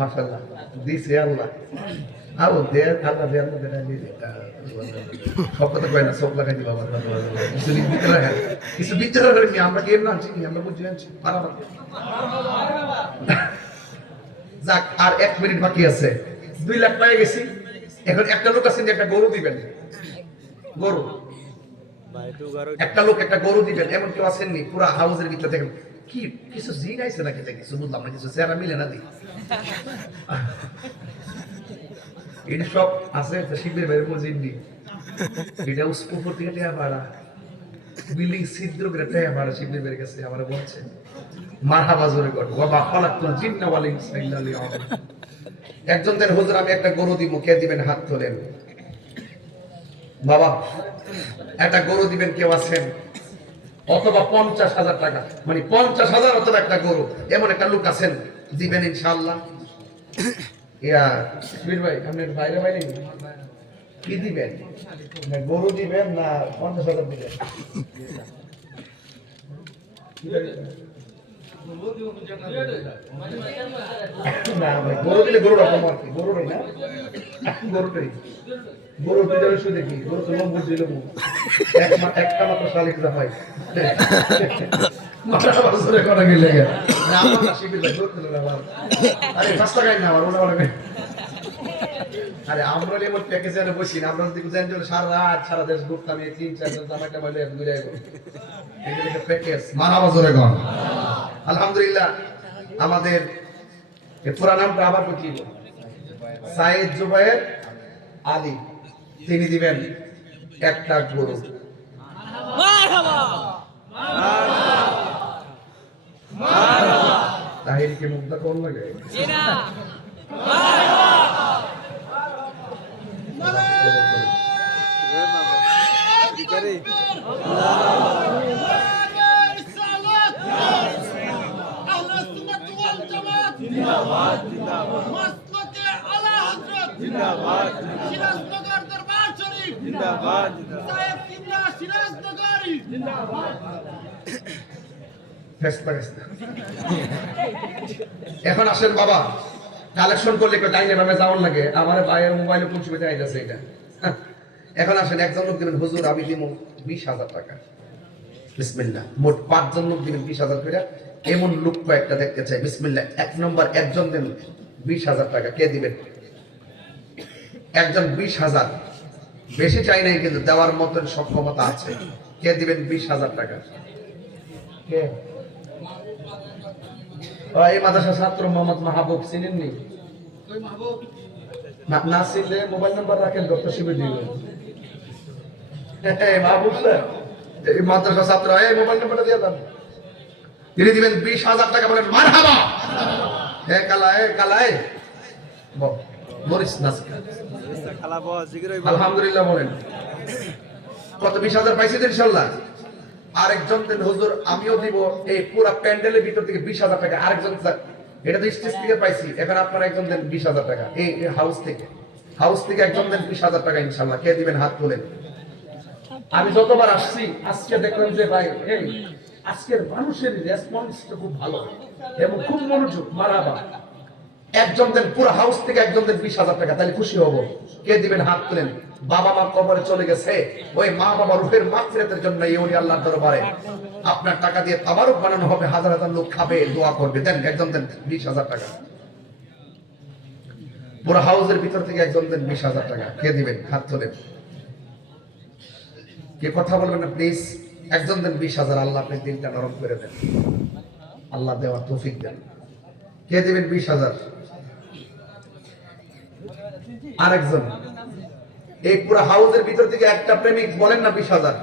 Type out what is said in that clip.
মাশাআল্লাহ দিছে আল্লাহ আও দে আল্লাহ দে আল্লাহ দে সব কথা কয় না সব লাগাই দিবা বাবা কিছু ভিতরে কিছু ভিতরে নি আমরা কি না চিনি আমরা বুঝি আছি মারহাবা যাক আর 1 মিনিট বাকি আছে 2 লাখ পেয়ে গেছি এখন একটা লোক আছেন যে একটা গরু দিবেন গরু একটা লোক একটা গরু দিবেন এমন কেউ আছেন নি পুরো হাউসের ভিতরে দেখেন কি কিছু জিন আইছে নাকি কিছু বুঝলাম না কিছু চেহারা মিলে না দি এটা সব আছে শিবের বাইরে মসজিদ নি এটা উপর থেকে টেয়া ভাড়া বিল্ডিং ছিদ্র করে টেয়া ভাড়া শিবের বাইরে কাছে আমরা বলছে মারহাবা জোরে কর বাবা খালাকুল জিন্না ওয়াল ইনসা ইল্লা লিয়াবুদুন একজন দেন হুজুর আমি একটা গরু দিব কে দিবেন হাত তোলেন বাবা একটা গরু দিবেন কেউ আছেন অথবা 50,000 টাকা মানে 50,000 অথবা একটা গরু এমন একটা লোক আছেন দিবেন ইনশাআল্লাহ ইয়া বীর ভাই আপনি বাইরে বাইরে কি দিবেন না গরু দিবেন না 50,000 দিবেন না ভাই গরু দিলে গরুটা কম আর কি গরু নেই না গরুটাই গরু ভিতরে শুয়ে দেখি গরু তো লম্বা ছিল একটা মাত্র শালিক হয় মাথা বছরে করা গেলে না আমার না শিবির ভাই গরু দিল না আরে 5 টাকাই না আমার ওটা বলে আরে আমরা এমন প্যাকেজে আর বসি না আমরা যদি জানেন যে সারা দেশ ঘুরতাম এই 3-4 জন জামাইটা বলে ঘুরে আইবো এগুলো একটা প্যাকেজ মারহাবা জোরে গান আলহামদুলিল্লাহ আমাদের এই পুরা নামটা আবার কি সাইদ জুবায়ের আলী তিনি দিবেন একটা গরু মারহাবা মারহাবা মারহাবা তাহিরকে মুগ্ধ কোন লাগে জি না মারহাবা বিকারি জিন্দাবাদ জিন্দাবাদ মাসলকে আলা হযরত জিন্দাবাদ সিরাজনগর দরবার শরীফ জিন্দাবাদ জিন্দাবাদ সাহেব কিবলা সিরাজনগরী জিন্দাবাদ এখন আসেন বাবা কালেকশন করলে কেউ টাইনে ভাবে যাওয়ার লাগে আমার ভাইয়ের মোবাইলে কোন সুবিধা আইতাছে এটা এখন আসেন একজন লোক দিবেন হুজুর আমি দিব 20,000 টাকা বিসমিল্লাহ মোট 5 জন লোক দিবেন 20,000 করে এমন লোক কয়েকটা দেখতে চাই বিসমিল্লাহ এক নম্বর একজন দেন 20,000 টাকা কে দিবেন একজন 20,000 বেশি চাই নাই কিন্তু দেওয়ার মতন সক্ষমতা আছে কে দিবেন 20,000 টাকা কে এই মাদ্রাসা ছাত্র মোহাম্মদ মাহবুব চিনেন নি কই মাহবুব না চিনলে মোবাইল নাম্বার রাখেন ডক্টর শিবির দিবেন এই মাহবুব স্যার এই মাদ্রাসা ছাত্র এই মোবাইল নাম্বারটা দিয়ে দেন তিনি দিবেন 20,000 টাকা বলেন মারহাবা এ কালায় মরিস নাস খালা বস জিগির আলহামদুলিল্লাহ বলেন কত 20,000 পাইছেন ইনশাআল্লাহ আরেকজন দেন হুজুর আমিও দিব এই পুরো প্যান্ডেলের ভিতর থেকে 20,000 টাকা আরেকজন এটা তো স্টেজ থেকে পাইছি এখন আপনারা একজন দেন 20,000 টাকা এই হাউস থেকে একজন দেন 20,000 টাকা ইনশাআল্লাহ কে দিবেন হাত তোলেন আমি যতবার আসছি আজকে দেখলাম যে ভাই এই আজকের মানুষের রেসপন্সটা খুব ভালো এবং খুব মনোযোগ মারহাবা একজন দেন পুরো হাউস থেকে একজন দেন 20,000 টাকা তাহলে খুশি হব কে দিবেন হাত তুলেন বাবা মা কবরে চলে গেছে ওই মা বাবা রূহের মাগফিরাতের জন্য এই ওলি আল্লাহর দরবারে আপনার টাকা দিয়ে তাবারুক বানানো হবে হাজার হাজার লোক খাবে দোয়া করবে দেন একজন দেন 20,000 টাকা পুরো হাউসের ভিতর থেকে একজন দেন 20,000 টাকা কে দিবেন হাত তুলেন কে কথা বলবেন না প্লিজ একজন দেন 20,000 আল্লাহ আপনি দিলটা নরম করে দেন আল্লাহ দেওয়ার তৌফিক দেন কে দিবেন 20,000 আরেকজন এই পুরো হাউসের ভিতর থেকে একটা প্রেমিক বলেন না 20,000